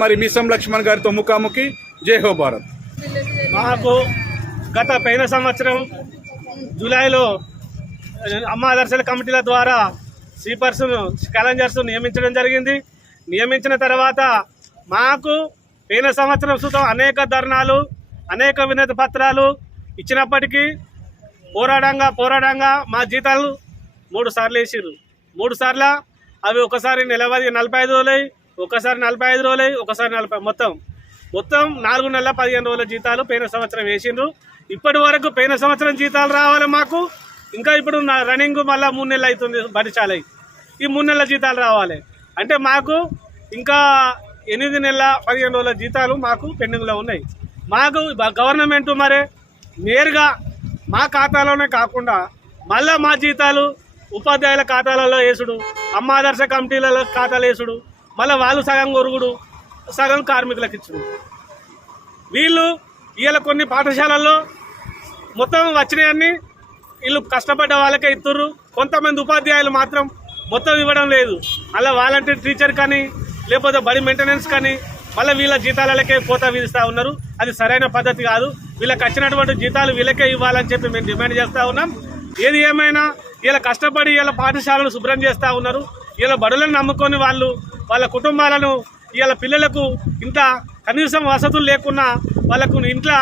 మరి మిసం లక్ష్మణ్ గారితో ముఖాముఖి. జయహో భారత్. మాకు గత పైన సంవత్సరం జూలైలో అమ్మ దర్శన కమిటీల ద్వారా స్వీపర్స్ క్యాలెంజర్స్ నియమించడం జరిగింది. నియమించిన తర్వాత మాకు పోయిన సంవత్సరం సుతం అనేక ధర్నాలు అనేక వినతి పత్రాలు ఇచ్చినప్పటికీ పోరాడంగా పోరాడంగా మా జీతాలు మూడు సార్లు వేసిరు మూడు సార్లు అవి ఒకసారి నెలవారి నలభై ఐదు రోజులై ఒకసారి నలభై ఐదు రోజులై ఒకసారి నలభై మొత్తం. మొత్తం నాలుగు నెలల పదిహేను రోజుల జీతాలు పోయిన సంవత్సరం వేసిండ్రు. ఇప్పటి వరకు పోయిన సంవత్సరం జీతాలు రావాలి మాకు. ఇంకా ఇప్పుడు నా రన్నింగ్ మళ్ళీ మూడు నెలలు అవుతుంది బడిచాలై ఈ మూడు నెలల జీతాలు రావాలి. అంటే మాకు ఇంకా ఎనిమిది నెలల పదిహేను రోజుల జీతాలు మాకు పెండింగ్లో ఉన్నాయి. మాకు గవర్నమెంట్ మరి నేరుగా మా ఖాతాలోనే కాకుండా మళ్ళీ మా జీతాలు ఉపాధ్యాయుల ఖాతాలలో వేసుడు అమ్మాదర్శ కమిటీలలో ఖాతాలు వేసుడు మళ్ళీ వాళ్ళు సగం కొరుగుడు సగం కార్మికులకు ఇచ్చుడు. వీళ్ళు వీళ్ళ కొన్ని పాఠశాలల్లో మొత్తం వచ్చినాయన్ని వీళ్ళు కష్టపడ్డ వాళ్ళకే ఇస్తుర్రు కొంతమంది ఉపాధ్యాయులు మాత్రం మొత్తం ఇవ్వడం లేదు. అలా వాలంటీర్ టీచర్ కానీ లేకపోతే బడి మెయింటెనెన్స్ కానీ మళ్ళీ వీళ్ళ జీతాలకే కోత విధిస్తూ ఉన్నారు. అది సరైన పద్ధతి కాదు. వీళ్ళకి వచ్చినటువంటి జీతాలు వీళ్ళకే ఇవ్వాలని చెప్పి మేము డిమాండ్ చేస్తూ ఉన్నాం. ఏది ఏమైనా వీళ్ళ కష్టపడి వీళ్ళ పాఠశాలను శుభ్రం చేస్తూ ఉన్నారు. వీళ్ళ బడులను నమ్ముకొని వాళ్ళు వాళ్ళ కుటుంబాలను వీళ్ళ పిల్లలకు ఇంత కనీసం వసతులు లేకున్నా వాళ్ళకు ఇంట్లో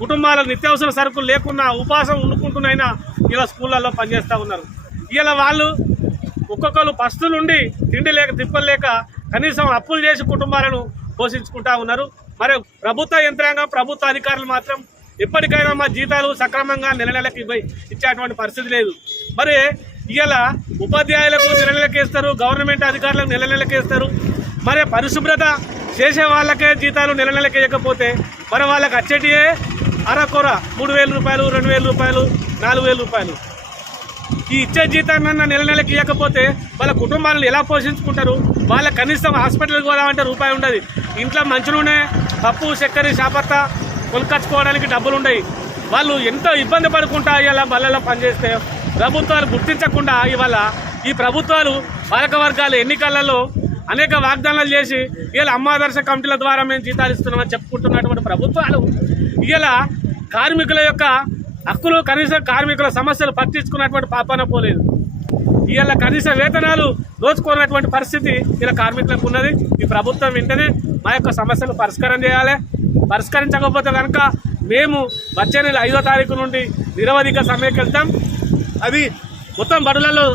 కుటుంబాల నిత్యావసర సరుకులు లేకున్నా ఉపాసం ఉండుకుంటున్నైనా ఇలా స్కూళ్ళల్లో పనిచేస్తూ ఉన్నారు. ఇలా వాళ్ళు ఒక్కొక్కరు పస్తులుండి తిండి లేక తిప్పలేక కనీసం అప్పులు చేసి కుటుంబాలను పోషించుకుంటా ఉన్నారు. మరి ప్రభుత్వ యంత్రాంగం ప్రభుత్వ అధికారులు మాత్రం ఎప్పటికైనా మా జీతాలు సక్రమంగా నెల నెలకి ఇచ్చేటువంటి పరిస్థితి లేదు. మరి ఇవాళ ఉపాధ్యాయులకు నెల నెలకి ఇస్తారు గవర్నమెంట్ అధికారులకు నెల నెలకి ఇస్తారు. మరి పరిశుభ్రత చేసే వాళ్ళకే జీతాలు నెల నెలకి ఇవ్వకపోతే మరి వాళ్ళకి వచ్చేటియే అరకొర మూడు వేల రూపాయలు రెండు వేల రూపాయలు నాలుగు వేల రూపాయలు. ఈ ఇచ్చే జీతాన్ని నెల నెలకి ఇవ్వకపోతే వాళ్ళ కుటుంబాలను ఎలా పోషించుకుంటారు? వాళ్ళ కనీసం హాస్పిటల్కి పోదామంటే రూపాయి ఉండదు. ఇంట్లో మంచి నూనె పప్పు చక్కెర చాపత్త కొనుక్కొచ్చుకోవడానికి డబ్బులు ఉండవు వాళ్ళు ఎంతో ఇబ్బంది పడుకుంటా ఇలా బల్లలో పనిచేస్తే ప్రభుత్వాలు గుర్తించకుండా ఇవాళ ఈ ప్రభుత్వాలు పాలక వర్గాలు ఎన్నికలలో అనేక వాగ్దానాలు చేసి ఇలా అమ్మాదర్శ కమిటీల ద్వారా మేము జీతాలు ఇస్తున్నామని చెప్పుకుంటున్నటువంటి ప్రభుత్వాలు ఇలా కార్మికుల యొక్క హక్కులు కనీస కార్మికుల సమస్యలు పట్టించుకున్నటువంటి పాపాన పోలేదు. ఇవాళ కనీస వేతనాలు దోచుకున్నటువంటి పరిస్థితి ఇలా కార్మికులకు ఉన్నది. ఈ ప్రభుత్వం వెంటనే మా యొక్క సమస్యలు పరిష్కారం చేయాలి. పరిష్కరించకపోతే కనుక మేము వచ్చే నెల ఐదో తారీఖు నుండి నిరవధిక సమ్మెకి వెళ్తాం. అది మొత్తం బడులలో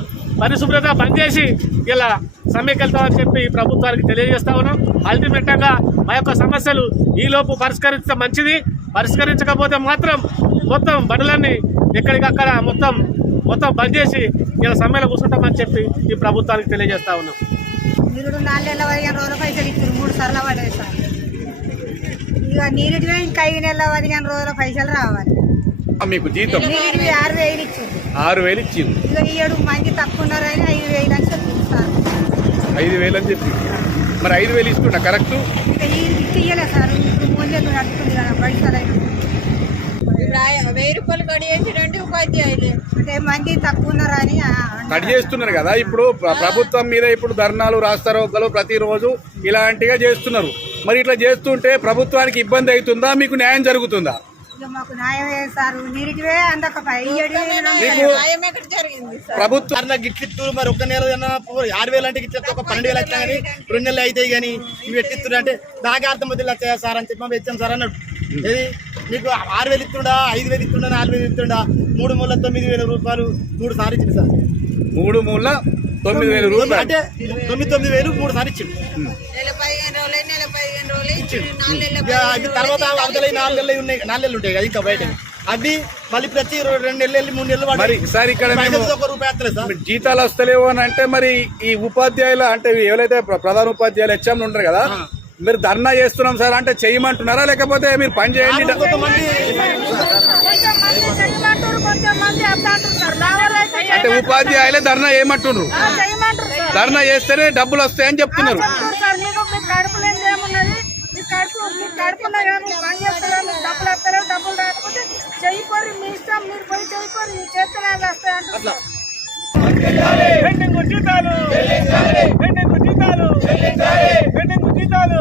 పరిశుభ్రత బంద్ చేసి ఇలా సమ్మెకి వెళ్తామని చెప్పి ఈ ప్రభుత్వానికి తెలియజేస్తా ఉన్నాం. అల్టిమేట్గా మా యొక్క సమస్యలు ఈలోపు పరిష్కరిస్తే మంచిది. పరిష్కరించకపోతే మాత్రం మొత్తం బడులన్నీ ఎక్కడికక్కడ మొత్తం మొత్తం బంద్ చేసి ఇలా సమ్మెలో కూర్చుంటామని చెప్పి ఈ ప్రభుత్వానికి తెలియజేస్తా ఉన్నాం. మీరు నాలుగేళ్ళ రోజుల పైసలు ఇచ్చారు మూడు సార్లు పడేది ఇక నీరుడివే ఇంకా ఐదు నెలల పదిహేను రోజుల పైసలు రావాలి. మీకు జీతం? నీరుడివి ఆరు వేలు ఇచ్చింది. ఆరు వేలు ఇచ్చింది. ఇక ఈ ఏడు మంది తక్కువ ఉన్నారని ఐదు వేలు అని చెప్పింది సార్ ఐదు వేలు అని చెప్పి. మరి ఐదు వేలు ఇస్తున్నా కరెక్ట్? ఇక ఈ ఇయ్యలే సార్ ముందే నడుస్తుంది కదా పైసలు అయినా ఇప్పుడు వెయ్యి రూపాయలు కడిగేసిరంటే ఉపాధ్యాయులే. అంటే మంది తక్కువ ఉన్నారని ఆ, కట్. చేస్తున్నారు కదా ఇప్పుడు ప్ర- ప్రభుత్వం మీద ఇప్పుడు ధర్నాలు రాస్తారోకలు ప్రతిరోజు ఇలాంటిగా చేస్తున్నారు. మరి ఇట్లా చేస్తుంటే ప్రభుత్వానికి ఇబ్బంది అవుతుందా? మీకు న్యాయం జరుగుతుందా? ప్రభుత్వం గిట్లిత్తు మరి ఒక్క నెల ఆరు వేలు అంటే గిట్ల ఒక పన్నెండు వేలు వచ్చినా కానీ రెండు నెలలు అవుతాయి కానీ ఇవి ఎట్టిస్తున్నారు అంటే నాకే అర్థం వచ్చాయా సార్ అని చెప్పి మేము ఇచ్చాం సార్ అన్నాడు. నీకు ఆరు వేలు ఇస్తుండా ఐదు వేలు ఇస్తుండా నాలుగు వేలు ఇస్తుండా? మూడు మూల తొమ్మిది వేల రూపాయలు మూడు సార్లు ఇచ్చింది సార్. మూడు మూల తొమ్మిది వేల రూపాయలు. అంటే తొమ్మిది తొమ్మిది వేలు మూడు సార్లు ఇచ్చింది ఇచ్చిండు. తర్వాత అవతల నాలుగు నెలలు ఉన్నాయి నాలుగు నెలలు ఉంటాయి కదా ఇంకా బయట. అవి మళ్ళీ ప్రతి రెండు నెలలు వెళ్ళి మూడు నెలలు మరి. సార్. ఇక్కడ జీతాలు వస్తలేవు అని అంటే మరి ఈ ఉపాధ్యాయుల అంటే ఎవరైతే ప్ర- ప్రధాన ఉపాధ్యాయులు హెచ్ఎంలు ఉంటారు కదా మీరు ధర్నా చేస్తున్నాం సార్ అంటే చేయమంటున్నారా? లేకపోతే మీరు పని చేయండి. అంటే ఉపాధ్యాయులే ధర్నా చేయమంటున్నారు. ధర్నా చేస్తేనే డబ్బులు వస్తాయని చెప్తున్నారు. మీకు మీ కడుపు లేని ఏమున్నది మీ కడుపు మీ కడుపులో కానీ పని చేస్తారు డబ్బులు వస్తారు డబ్బులు రాకపోతే చెయ్యిపోరు మీ ఇష్టం మీరు పోయి చెయ్యిపోరు మీ చేతనే వస్తాయి అంటారు పెండింగ్ జీతాలు పెండింగ్ జీతాలు పెండింగ్ జీతాలు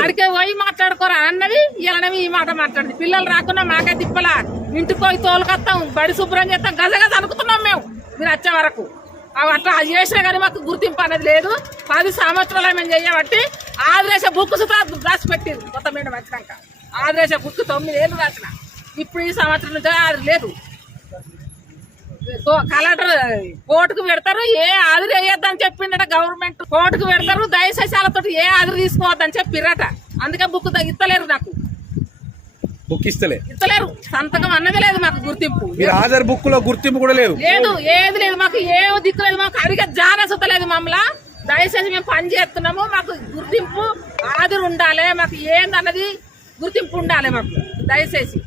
అడిగే పోయి మాట్లాడుకోరా అన్నది ఇలానవి ఈ మాట మాట్లాడింది. పిల్లలు రాకుండా మాకే తిప్పలా. ఇంటికి పోయి తోలుకొస్తాం బడి శుభ్రం చేస్తాం గజగజ అనుకుతున్నాం మేము. మీరు వచ్చే వరకు. అవి అట్లా అది చేసినా కానీ మాకు గుర్తింపు అనేది లేదు. పది సంవత్సరాలు మేము చేయబట్టి ఆదిరేస బుక్ సుతా రాసి పెట్టింది కొత్త మేడం వచ్చినాక. ఆదిరేస బుక్ తొమ్మిది ఏళ్ళు రాసిన. ఇప్పుడు ఈ సంవత్సరం నుంచి అది లేదు. కో- కలెక్టర్ కోర్టుకు పెడతారు. ఏ ఆదిరి వేయొద్దని చెప్పిండట గవర్నమెంట్. కోర్టుకు పెడతారు. దయచేసి వాళ్ళతో ఏ ఆదిరి తీసుకోవద్దని చెప్పిరట. అందుకే బుక్ ఇస్తలేరు నాకు. బుక్ ఇస్తలే ఇస్తలేరు. సంతకం అన్నది లేదు మాకు గుర్తింపు. మీరు ఆధార్ బుక్లో గుర్తింపు కూడా లేదు. లేదు ఏది లేదు మాకు ఏ దిక్కు లేదు మాకు అడిగే జాన సుతలేదు మమ్మల్ని దయచేసి మేము పని చేస్తున్నాము మాకు గుర్తింపు ఆదిరి ఉండాలి మాకు ఏందన్నది గుర్తింపు ఉండాలి మాకు. దయచేసి.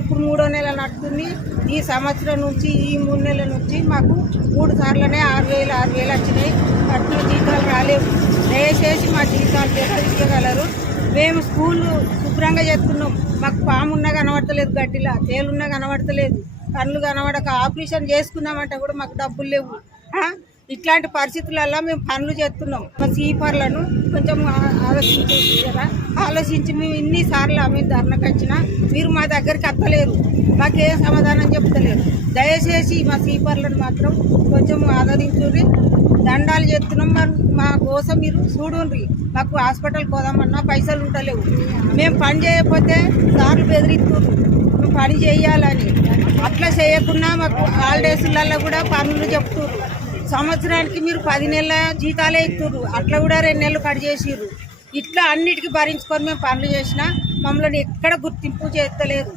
ఇప్పుడు మూడో నెల నడుతుంది ఈ సంవత్సరం నుంచి ఈ మూడు నెలల నుంచి మాకు మూడు సార్లనే ఆరు వేలు ఆరు వేలు వచ్చినాయి. కట్టిన జీతాలు రాలేవు. దయచేసి మా జీతాలు ఇవ్వగలరు? మేము స్కూల్ శుభ్రంగా చేస్తున్నాం. మాకు పాము ఉన్నా కనబడతలేదు గడ్డిలా. తేలున్నా కనబడతలేదు. కళ్ళు కనబడక ఆపరేషన్ చేసుకుందామంటే కూడా మాకు డబ్బులు లేవు. ఇట్లాంటి పరిస్థితులలో మేము పనులు చేస్తున్నాం. మా సీపర్లను కొంచెం ఆలోచించి కదా ఆలోచించి మేము ఇన్నిసార్లు మేము ధర్నకు వచ్చినా మీరు మా దగ్గరికి అత్తలేరు. మాకేం సమాధానం చెప్తలేరు. దయచేసి మా సీపర్లను మాత్రం కొంచెం ఆదరించుర్రి. దండాలు చేస్తున్నాం. మరి మా కోసం మీరు చూడుండ్రి. మాకు హాస్పిటల్ పోదామన్నా పైసలు ఉండలేవు. మేము పని చేయకపోతే సార్లు బెదిరిస్తున్నారు మేము పని చేయాలని. అట్లా చేయకుండా మాకు హాలిడేస్లలో కూడా పనులు చెప్తున్నారు సంవత్సరానికి మీరు పది నెలల జీతాలే ఇస్తుర్రు. అట్లా కూడా రెండు నెలలు కట్ చేసిర్రు. ఇట్లా అన్నిటికీ భరించుకొని మేము పనులు చేసినా మమ్మల్ని ఎక్కడ గుర్తింపు చేస్తలేరు.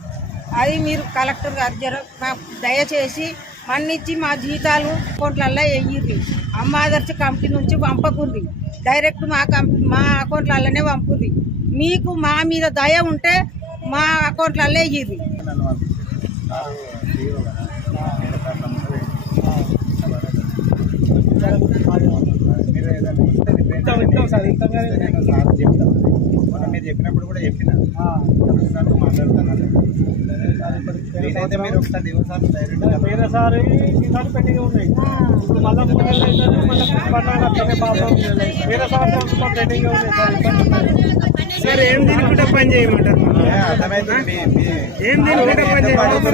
అది మీరు కలెక్టర్ గారు జర మాకు దయచేసి మన్నిచ్చి మా జీతాలు అకౌంట్లల్లో వేయ్యిర్రి అమ్మ ఆదర్శ కమిటీ నుంచి పంపకుంది డైరెక్ట్ మా కంపెనీ మా అకౌంట్లలోనే పంపుంది మీకు మా మీద దయ ఉంటే మా అకౌంట్లల్లో వేయ్యిర్రి ఇస్తాం ఇస్తాం సార్ ఇస్తాం కానీ మీరు చెప్పినప్పుడు కూడా చెప్పిన మాట్లాడుతున్నాను నేనైతే మీరు ఒకసారి దివసాలు డైరెక్ట్ వేరే సార్ ఈసారి పెండింగ్ ఉన్నాయి ఇప్పుడు మళ్ళీ మూడు నెలలు అవుతుంది మళ్ళీ పట్టాలి అట్లనే పాపం వేరే సంవత్సరం పెండింగ్ ఉన్నాయి సార్ ఏం తినుకుంటే పని చేయమంటారు ఏం తినుకుంటే పని చేయమంటారు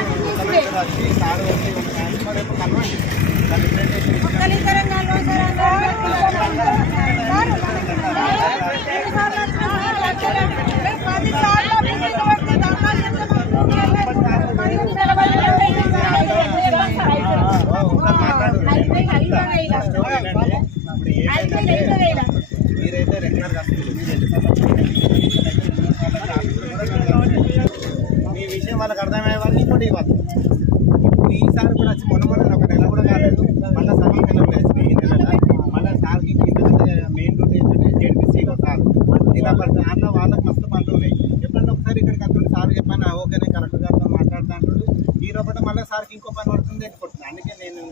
వచ్చి సార్ వచ్చి ఎప్పుడు కలవండి. దాని రిప్రజెంటేషన్ ఇచ్చినప్పుడు ఇప్పుడు ఏమైందంటే మీరైతే రెగ్యులర్ మీ విషయం వాళ్ళకి అర్థమయ్యే వాళ్ళు ఇంకోటి ఇవ్వాలి ఈసారి కూడా వచ్చి మొన్న మొన్న ఒక నెల కూడా కాలేదు మళ్ళీ సగం నెల లేదు ఈ నెల మళ్ళీ సార్కి ఎందుకంటే మెయిన్ డ్యూటీ ఏంటంటే జెడ్పీసీలో సార్ ఇలా పడుతుంది అన్న వాళ్ళకి మస్తు పనులు ఉన్నాయి ఎప్పుడన్నా ఒకసారి ఇక్కడికి వస్తుంది సార్ చెప్పాను ఓకే నేను కలెక్టర్ గారితో మాట్లాడుతా అంటాడు ఈ లోపల మళ్ళీ సార్కి ఇంకో పని పడుతుంది అనుకుంటున్నాను అందుకే నేను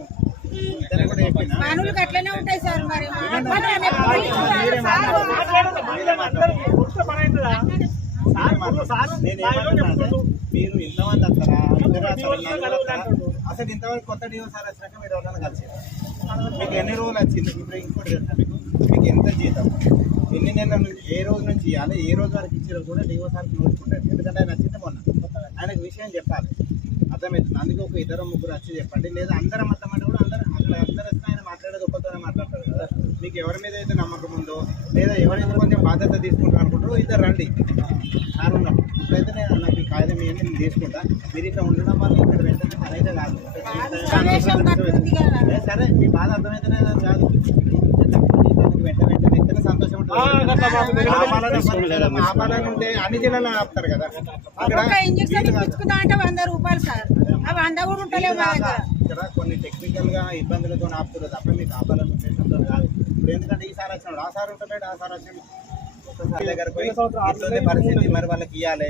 ఇద్దరు కూడా చెప్పిన పనులు అట్లనే ఉంటాయి సార్ మరి మీరే మాట్లాడండి మీరే మాట్లాడండి సార్ మాట్లాడు. నేను ఏమంటున్నా అంటే, మీరు ఇంతమంది వస్తారా? అసలు ఇంతవరకు కొత్త డివో సార్ వచ్చినాక మీరు ఎవరైనా కలిసి మీకు ఎన్ని రోజులు వచ్చింది? ఇప్పుడు ఇంకోటి తెలుసా మీకు. మీకు ఎంత జీతం? ఎన్ని నెలల నుంచి ఏ రోజు నుంచి ఇవ్వాలి? ఏ రోజు వరకు ఇచ్చారో కూడా డివో సార్కి నోచుకుంటారు ఎందుకంటే ఆయన వచ్చింది మొన్న. ఆయనకు విషయం చెప్పాలి. అర్థమవుతుంది. అందుకే ఒక ఇద్దరు ముగ్గురు వచ్చి చెప్పండి. లేదా అందరం మొత్తం కూడా అందరూ అక్కడ అందరూ వచ్చినా ఆయన మాట్లాడేది ఒక్కతోనే మాట్లాడతారు మీకు ఎవరి మీద అయితే నమ్మకం ఉందో లేదా ఎవరైతే కొంచెం బాధ్యత తీసుకుంటారు అనుకుంటారో ఇద్దరు రండి. సార్ ఉన్నప్పుడు ఇప్పుడైతే నేను నాకు ఈ కాగితం ఇవన్నీ నేను తీసుకుంటా. మీరు ఇట్లా ఉండడం వల్ల ఇక్కడ వెంటనే కాదు. ఏ, సరే మీ బాధ అర్థమైతేనే కాదు. వెంట వెంటనే ఇతర సంతోషం ఉంటుంది. ఆపాలని ఉంటే అన్ని జిల్లాలో ఆపుతారు కదా. ఇంజక్షన్ ఇప్పించుకుందా అంటే వంద రూపాయలు సార్. ఆ వంద కూడా ఉంటలేవు మా దగ్గర. ఇక్కడ కొన్ని టెక్నికల్గా ఇబ్బందులతో ఆపుతున్నారు తప్ప మీకు ఆపాలని ఉద్దేశంతో కాదు. ఇప్పుడు ఎందుకంటే ఈసారి వచ్చినాడు? ఆ సార్ ఉంటలేడు ఆ సార్ వచ్చిండు ఒక్కసారి దగ్గరకు పోయి పరిస్థితి? మరి వాళ్ళకి ఇవ్వాలి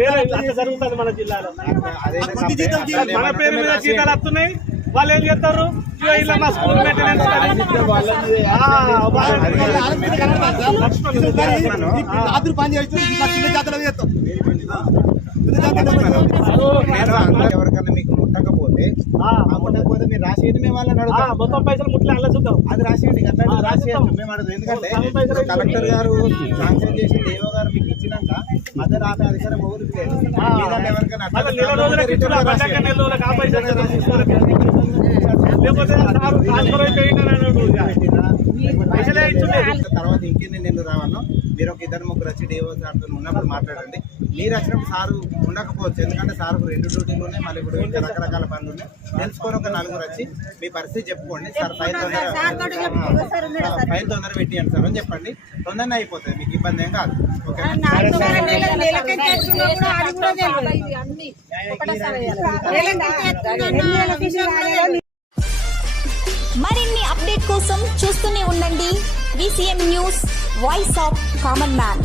వేలు అట్లా జరుగుతుంది మన జిల్లాలో మన పేరు మీద జీతాలు వస్తున్నాయి వాళ్ళు ఏం చేస్తారు ఇలా మా స్కూల్ మెయింటెనెన్స్ రాత్రి పని చేస్తూ ఇంకా చిన్న జాతర చేస్తాం చిన్న జాతర నేను అందరూ ఎవరికైనా మీకు ముట్టకపోతే ఆ, ముట్టకపోతే మీరు రాసేయండి మేము వాళ్ళని ఆ, అడుగుతాం మొత్తం పైసలు ముట్లే అలా చూద్దాం అది రాసేయండి అట్లా రాసేయండి మేము అడగదు ఎందుకంటే కలెక్టర్ గారు శాంక్షన్ చేసి దేవో గారు అధికారం. తర్వాత ఇంకెన్ని నెలలు రావాలో మీరు ఒక ఇద్దరు ముగ్గురు వచ్చి డిఓ ఉన్నప్పుడు మాట్లాడండి. మీరు వచ్చినప్పుడు సారు ఉండకపోవచ్చు. ఎందుకంటే సార్ రెండు డ్యూటీలు ఉన్నాయి మళ్ళీ ఇప్పుడు ఇంకా రకరకాల పనులు ఉన్నాయి. తెలుసుకొని ఒక నలుగురు వచ్చి మీ పరిస్థితి చెప్పుకోండి. సార్ ఫైల్ తొందర ఫైల్ తొందర పెట్టియండి సార్ అని చెప్పండి. తొందరనే అయిపోతుంది మీకు ఇబ్బంది ఏం కాదు. ఓకే. మరిన్ని అప్డేట్ కోసం చూస్తూనే ఉండండి. VCM news voice of common man.